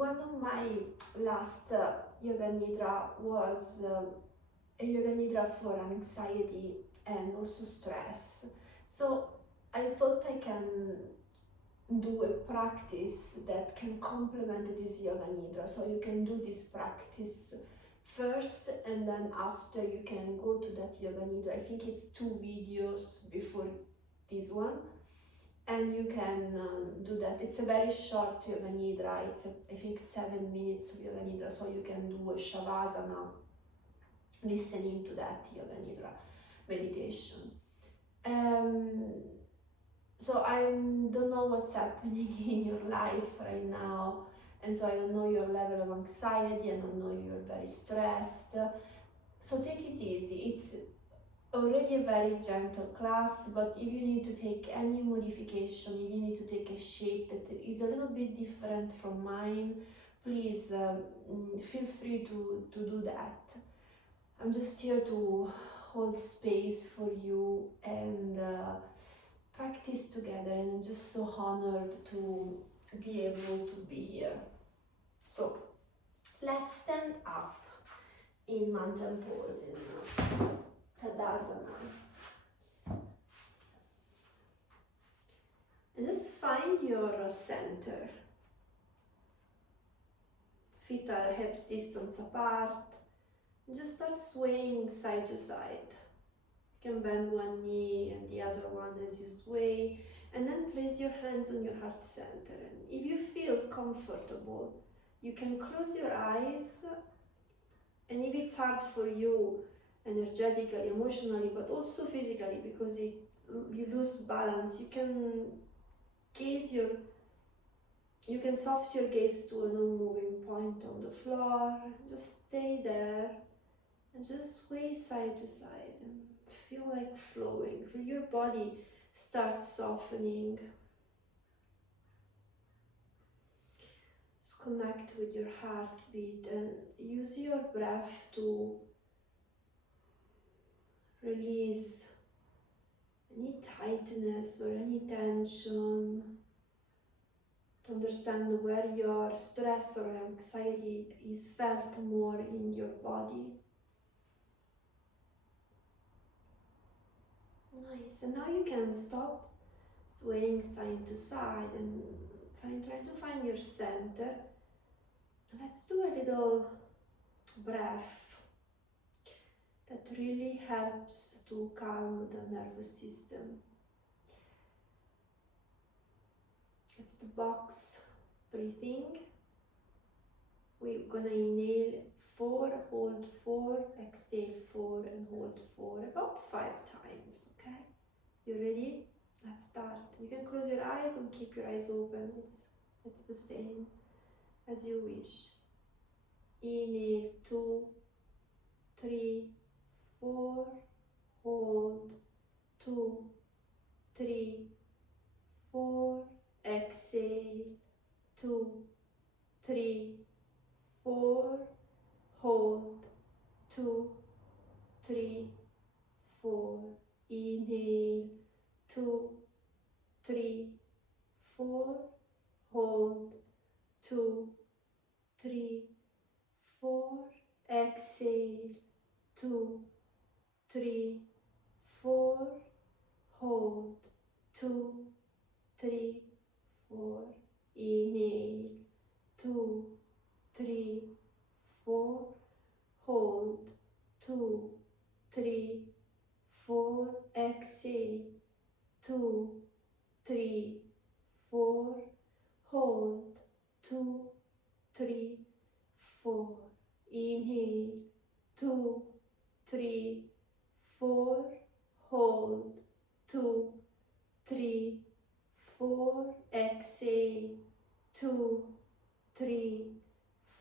one of my last yoga nidra was a yoga nidra for anxiety and also stress. So I thought I can do a practice that can complement this yoga nidra. So you can do this practice first, and then after you can go to that yoga nidra. I think it's 2 videos before this one, and you can do that. It's a very short yoga nidra. It's I think 7 minutes of yoga nidra, so you can do a shavasana listening to that yoga nidra meditation. So I don't know what's happening in your life right now, and so I don't know your level of anxiety, I don't know you're very stressed. So take it easy. It's already a very gentle class, but if you need to take any modification, if you need to take a shape that is a little bit different from mine, please feel free to do that. I'm just here to hold space for you and practice together, and I'm just so honored to be able to be here. So let's stand up in Manjan pose, in Tadasana. And just find your center. Feet are hips distance apart. And just start swaying side to side. You can bend one knee and the other one as you sway, and then place your hands on your heart center. And if you feel comfortable, you can close your eyes, and if it's hard for you energetically, emotionally, but also physically, because you lose balance, you can soft your gaze to a non-moving point on the floor. Just stay there and just sway side to side and feel like flowing. Feel your body start softening. Just connect with your heartbeat and use your breath to release any tightness or any tension, to understand where your stress or anxiety is felt more in your body. Nice. And now you can stop swaying side to side and try to find your center. Let's do a little breath that really helps to calm the nervous system. It's the box breathing. We're gonna inhale 4, hold 4, exhale 4, and hold 4, about 5 times, okay? You ready? Let's start. You can close your eyes or keep your eyes open. It's the same as you wish. Inhale 2, 3, 4, hold 2, 3, 4, exhale 2, 3, 4, hold 2, 3, 4, inhale 2, 3, 4, hold 2, 3, 4, exhale 2, 3, 4, hold 2, 3, 4, inhale 2, 3, 4, hold 2, 3, 4, exhale 2, 3, 4, hold 2, 3, 4, inhale 2, 3, 4, hold 2, 3, 4, exhale 2, 3,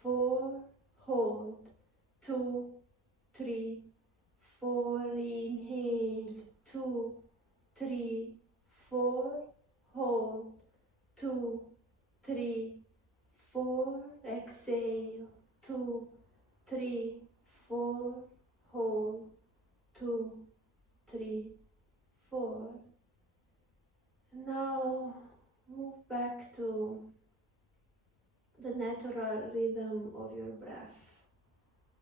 4, hold 2, 3, 4, inhale 2, 3, 4, hold 2, 3, 4, exhale 2, 3, 4, hold 2, 3, 4. And now move back to the natural rhythm of your breath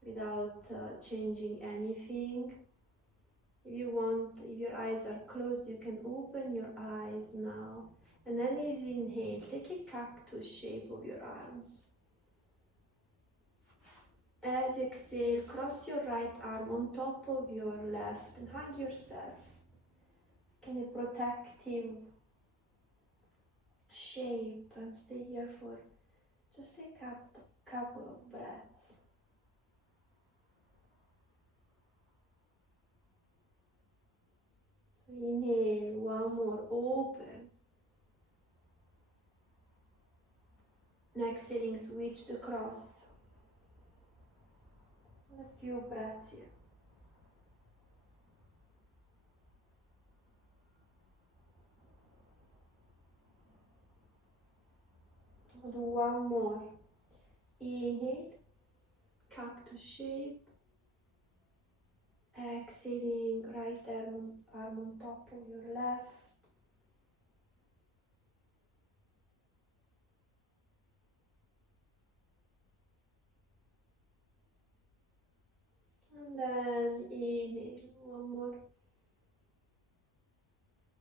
without changing anything. If you want, if your eyes are closed, you can open your eyes now. And then easy inhale, take a cactus shape of your arms. As you exhale, cross your right arm on top of your left and hug yourself in a protective shape, and stay here for just a couple of breaths. Inhale, one more, open. And exhaling, switch to cross. A few breaths here. We'll do one more. Inhale, cactus shape. Exhaling, right arm on top of your left. And then inhale, one more.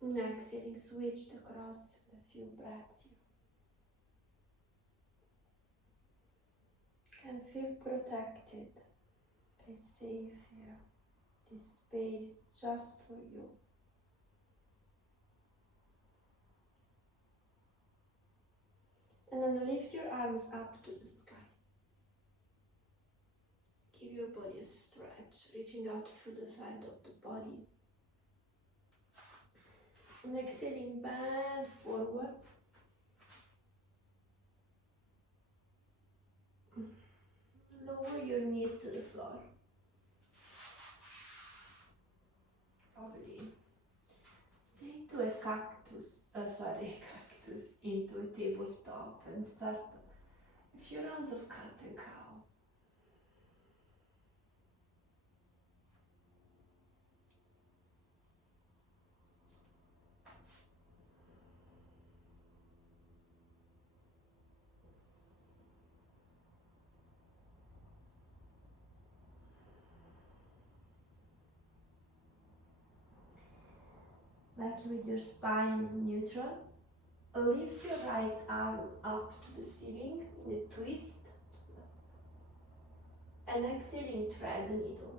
And exhaling, switch to cross, a few breaths here. And feel protected. Feel safe here. This space is just for you. And then lift your arms up to the sky. Give your body a stretch, reaching out through the side of the body. And exhaling, bend forward. Lower your knees to the floor. Lovely. Stay into a cactus into a tabletop and start a few rounds of cat and cow. Back with your spine neutral. Lift your right arm up to the ceiling in a twist. And exhaling, thread the needle.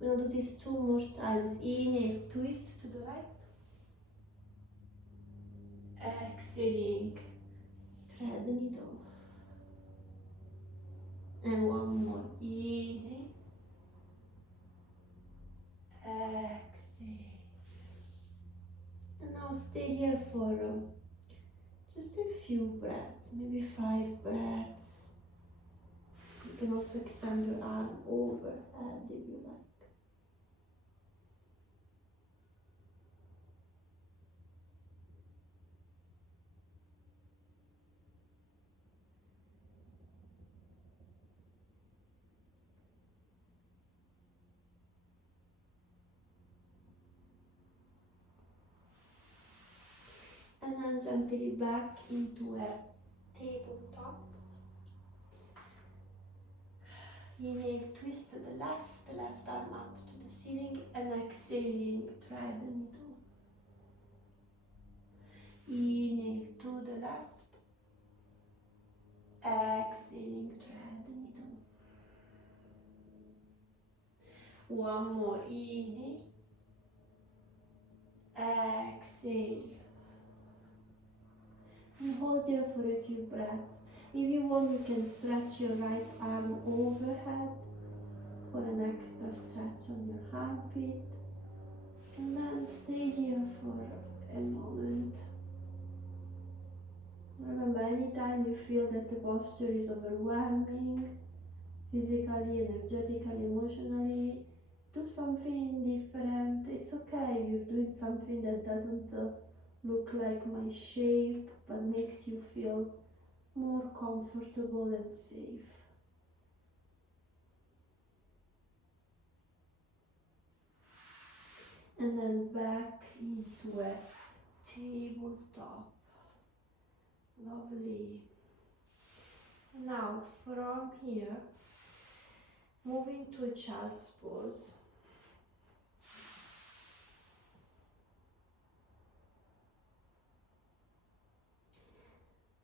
We're going to do this 2 more times. Inhale, twist to the right. Exhaling, thread the needle. And one more. Inhale. Exhale. And now stay here for just a few breaths, maybe 5 breaths. You can also extend your arm overhead if you like. And then gently back into a tabletop. Inhale, twist to the left arm up to the ceiling, and exhaling, thread the needle. Inhale to the left, exhaling, thread the needle. One more, inhale, exhale. And hold here for a few breaths. If you want, you can stretch your right arm overhead for an extra stretch on your armpit. And then stay here for a moment. Remember, anytime you feel that the posture is overwhelming, physically, energetically, emotionally, do something different. It's okay if you're doing something that doesn't look like my shape, but makes you feel more comfortable and safe. And then back into a tabletop. Lovely. Now from here, moving to a child's pose.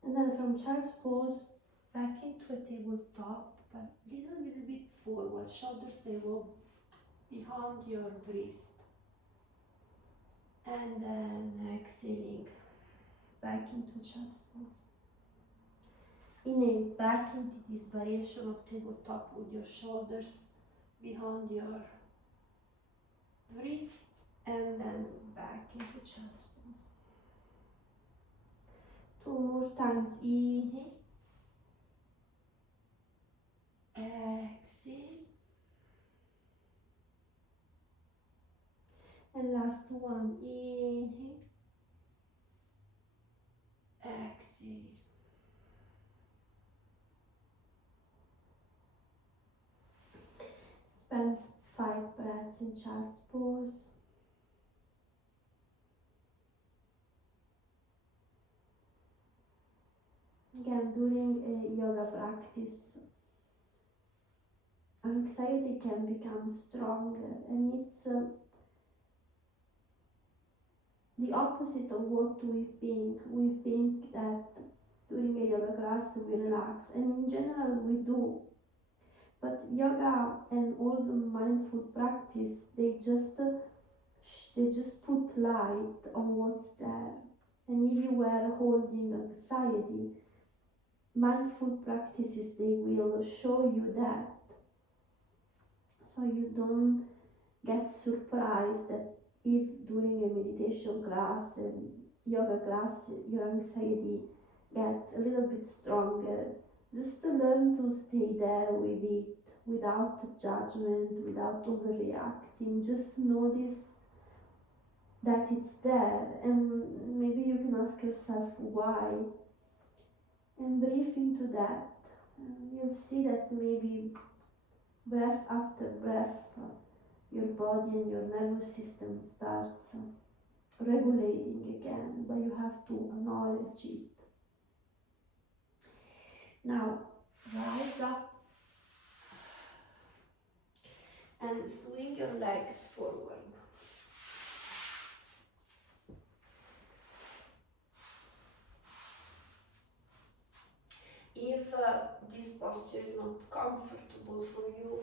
And then from child's pose, back into a tabletop, but little bit forward. Shoulders, they go behind your wrist. And then exhaling, back into child's pose. Inhale back into this variation of tabletop with your shoulders behind your wrist, and then back into child's pose. 2 more times. Inhale, exhale, and last one. Inhale, exhale. Spend 5 breaths in child's pose. Again, during a yoga practice, anxiety can become stronger, and it's the opposite of what we think. We think that during a yoga class we relax, and in general we do. But yoga and all the mindful practice, they just put light on what's there. And if you were holding anxiety, mindful practices, they will show you that, so you don't get surprised that if during a meditation class and yoga class your anxiety gets a little bit stronger. Just to learn to stay there with it without judgment, without overreacting. Just notice that it's there, and maybe you can ask yourself why, and breathe into that. And you'll see that maybe breath after breath, your body and your nervous system starts regulating again, but you have to acknowledge it. Now, rise up and swing your legs forward. If this posture is not comfortable for you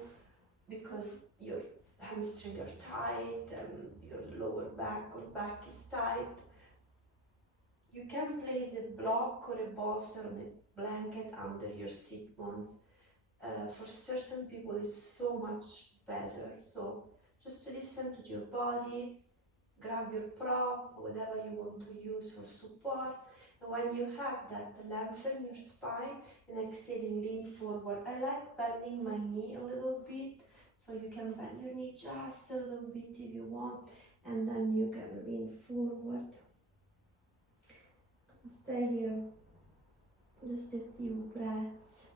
because your hamstrings are tight and your lower back or back is tight, you can place a block or a bolster on a blanket under your sit bones. For certain people it's so much better. So just listen to your body, grab your prop, whatever you want to use for support. And when you have that, lengthen your spine and exhaling, lean forward. I like bending my knee a little bit, so you can bend your knee just a little bit if you want, and then you can lean forward. Stay here just a few breaths.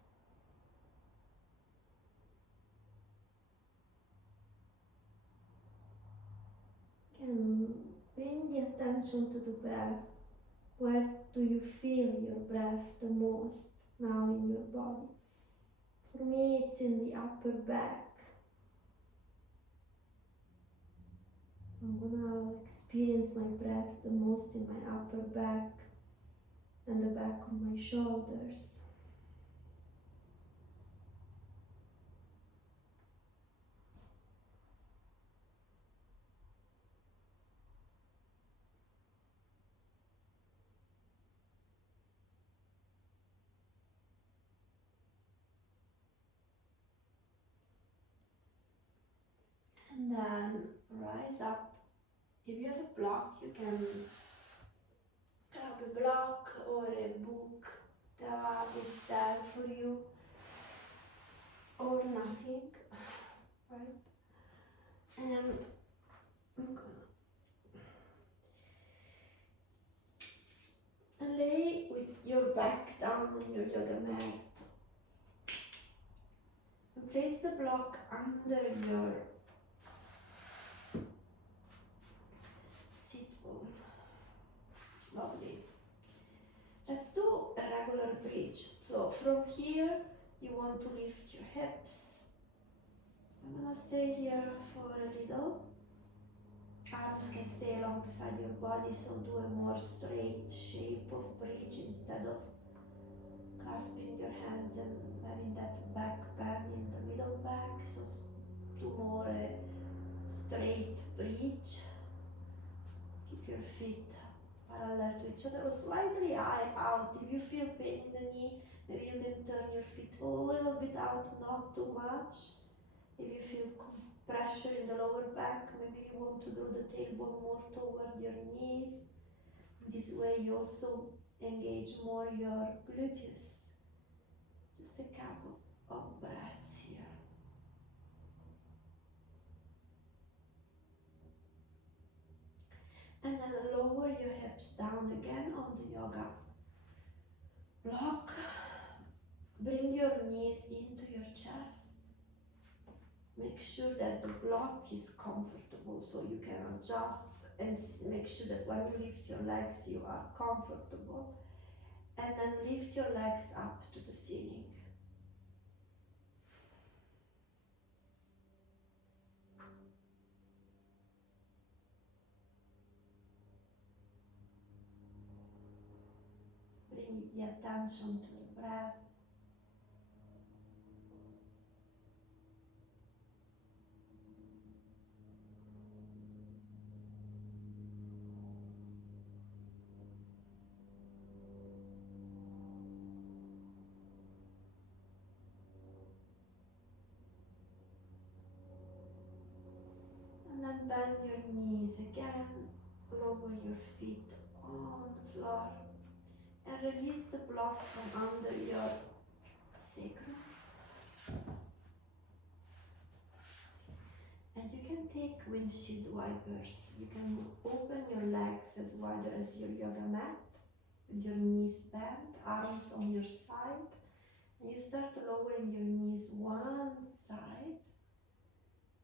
And bring the attention to the breath. Where do you feel your breath the most now in your body? For me, it's in the upper back. So I'm gonna experience my breath the most in my upper back and the back of my shoulders. And then rise up. If you have a block, you can grab a block or a book that is there for you, or nothing, right? And I'm gonna lay with your back down on your yoga mat and place the block under your sit bone. Lovely. Let's do a regular bridge. So from here, you want to lift your hips. I'm gonna stay here for a little. Arms can stay alongside your body, so do a more straight shape of bridge instead of clasping your hands and having that back bend in the middle back. So do more a straight bridge. Keep your feet parallel to each other or slightly out. If you feel pain in the knee, maybe you can turn your feet a little bit out, not too much. If you feel pressure in the lower back, maybe you want to draw the tailbone more toward your knees. This way you also engage more your gluteus. Just a couple of breaths here. And then lower your hips down again on the yoga block. Bring your knees into your chest. Make sure that the block is comfortable so you can adjust, and make sure that when you lift your legs you are comfortable. And then lift your legs up to the ceiling. Bring the attention to the breath. And then bend your knees again. Lower your feet on the floor. And release the block from under your sacrum. And you can take windshield wipers. You can open your legs as wide as your yoga mat, with your knees bent, arms on your side. And you start lowering your knees one side,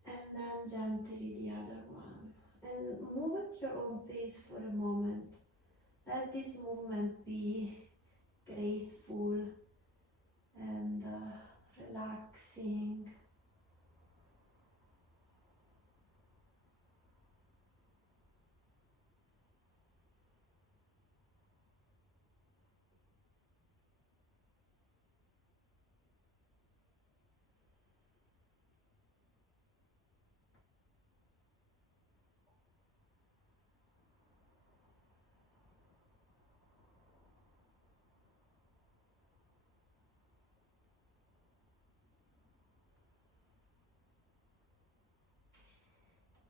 and then gently the other one. And move at your own pace for a moment. Let this movement be graceful and relaxing.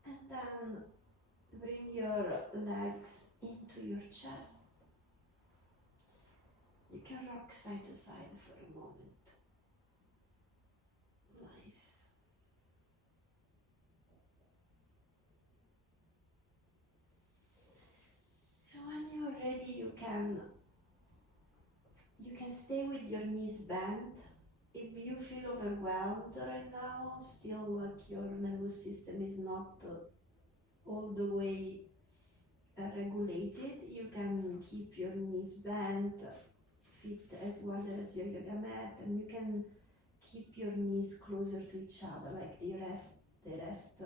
And then bring your legs into your chest. You can rock side to side for a moment. Nice. And when you're ready, you can stay with your knees bent. If you feel overwhelmed right now, still like your nervous system is not all the way regulated, you can keep your knees bent, feet as wide as your yoga mat, and you can keep your knees closer to each other, like they rest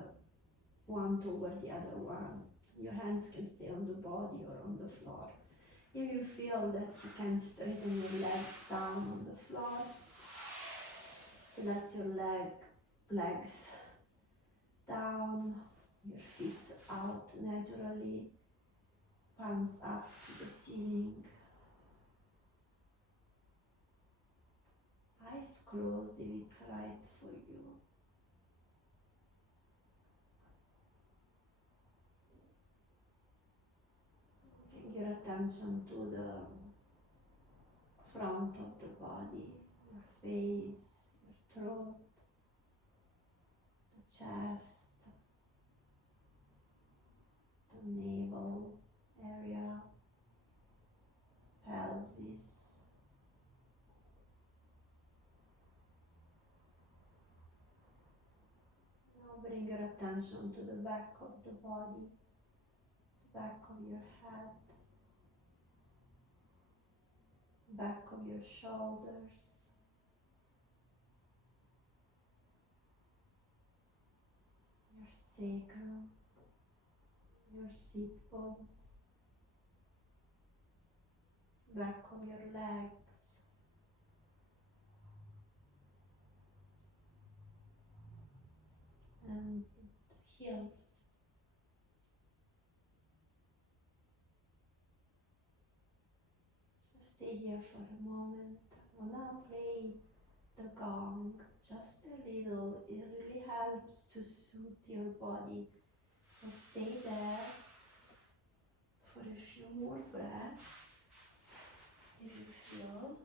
one toward the other one. Your hands can stay on the body or on the floor. If you feel that you can straighten your legs down on the floor, just let your legs down, your feet out naturally, palms up to the ceiling, eyes closed if it's right for you. Bring your attention to the front of the body, your face, your throat, the chest, the navel area, pelvis. Now bring your attention to the back of the body, back of your head. back of your shoulders, your sacrum, your sit bones, back of your legs, and heels. Just stay here for a moment. I'll now play the gong just a little. It really helps to soothe your body. So stay there for a few more breaths if you feel.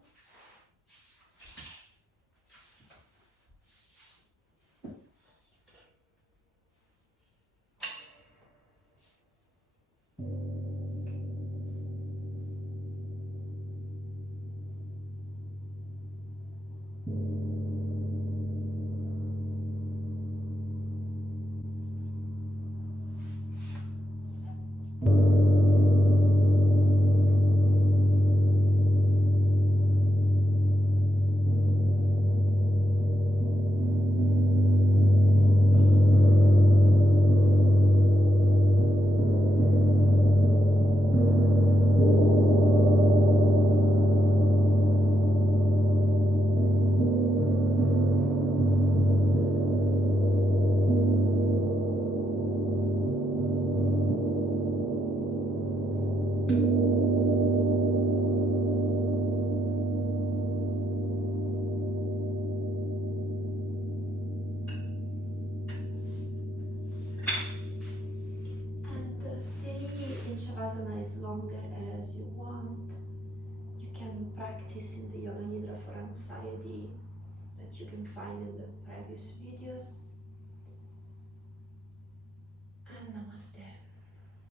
Stay in Shavasana as long as you want. You can practice in the Yoga Nidra for anxiety that you can find in the previous videos. And Namaste.